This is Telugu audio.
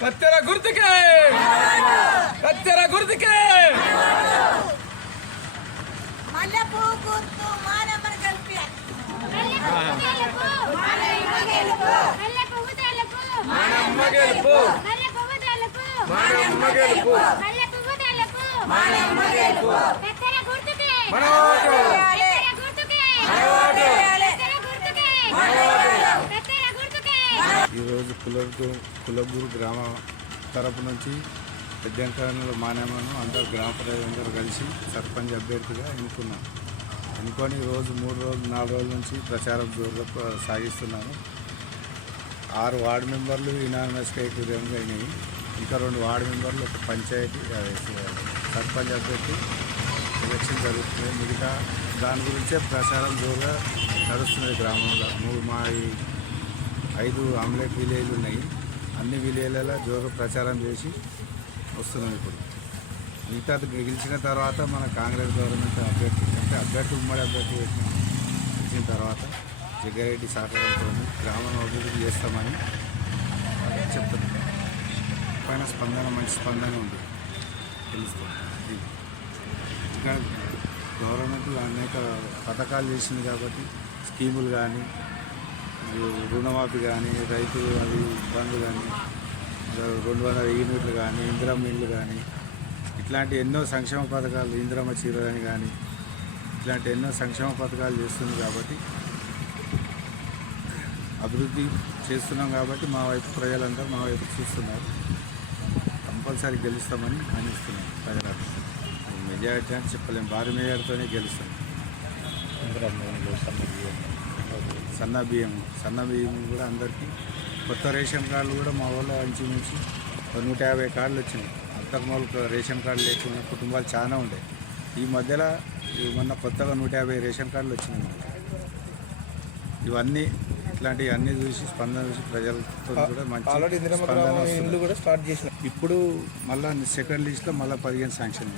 కత్తెర గుర్తుకే. కత్తెర గుర్తుకే. మల్లెపూ గుర్తు మానమ్మని కలిపి మానమ్మ గెలుపు మానమ్మ గెలుపు మన ఓటు ఈరోజు కులబు కులగూరు గ్రామ తరపు నుంచి పెద్దంకరణలో మానేమను అందరు గ్రామ ప్రజలందరూ కలిసి సర్పంచ్ అభ్యర్థిగా ఎన్నుకున్నాం. ఎన్నుకొని రోజు మూడు రోజులు నాలుగు రోజుల నుంచి ప్రచారం జోరుగా సాగిస్తున్నాను ఆరు వార్డు మెంబర్లు ఇనానిమస్గా ఎక్కువగా అయినాయి ఇంకా రెండు వార్డు మెంబర్లు ఒక పంచాయతీ సర్పంచ్ అభ్యర్థి ఎలక్షన్ జరుగుతుంది. మిగతా దాని గురించే ప్రచారం జోరుగా నడుస్తున్నది గ్రామంలో. మూడు మా ఈ ఐదు ఆమ్లెట్ విలేజ్లు ఉన్నాయి. అన్ని విలేజ్లలో జోరు ప్రచారం చేసి వస్తున్నాం ఇప్పుడు. మిగతా గెలిచిన తర్వాత మన కాంగ్రెస్ గవర్నమెంట్ అభ్యర్థి అంటే అభ్యర్థి ఉమ్మడి అభ్యర్థి పెట్టిన గెలిచిన తర్వాత జగ్గారెడ్డి సహకారంతో గ్రామం అభివృద్ధి చేస్తామని చెప్తున్నాం. పైన స్పందన మంచి స్పందన ఉంది. తెలుస్తుంది. ఇంకా గవర్నమెంట్ అనేక పథకాలు చేసింది కాబట్టి స్కీములు కానీ రుణమాఫీ కానీ రైతులు అది ఇబ్బందులు కానీ రెండు వందల యూనిట్లు కానీ ఇందిరమ్మ ఇల్లు కానీ ఇట్లాంటి ఎన్నో సంక్షేమ పథకాలు ఇందిరమ్మ చీరని కానీ ఇట్లాంటి ఎన్నో సంక్షేమ పథకాలు చేస్తుంది కాబట్టి అభివృద్ధి చేస్తున్నాం కాబట్టి మా వైపు ప్రజలందరూ మా వైపు చూస్తున్నారు. కంపల్సరీ గెలుస్తామని అనిస్తున్నాం ప్రజలకు మెజారిటీ అని చెప్పలేము భారీ మెజారిటీతోనే గెలుస్తాం. సన్న బియ్యం సన్న బియ్యం కూడా అందరికీ. కొత్త రేషన్ కార్డులు కూడా మా ఊళ్ళో అంచి నుంచి నూట యాభై కార్డులు వచ్చినాయి. అంతకుముందు రేషన్ కార్డు లేకుండా కుటుంబాలు చాలా ఉండే. ఈ మధ్యలో మొన్న కొత్తగా నూట యాభై రేషన్ కార్డులు వచ్చినాయి. ఇవన్నీ ఇట్లాంటివి అన్నీ చూసి స్పందన చూసి ప్రజలతో కూడా మంచి కూడా స్టార్ట్ చేసిన. ఇప్పుడు మళ్ళీ సెకండ్ లిస్ట్లో మళ్ళీ పదిహేను శాంక్షన్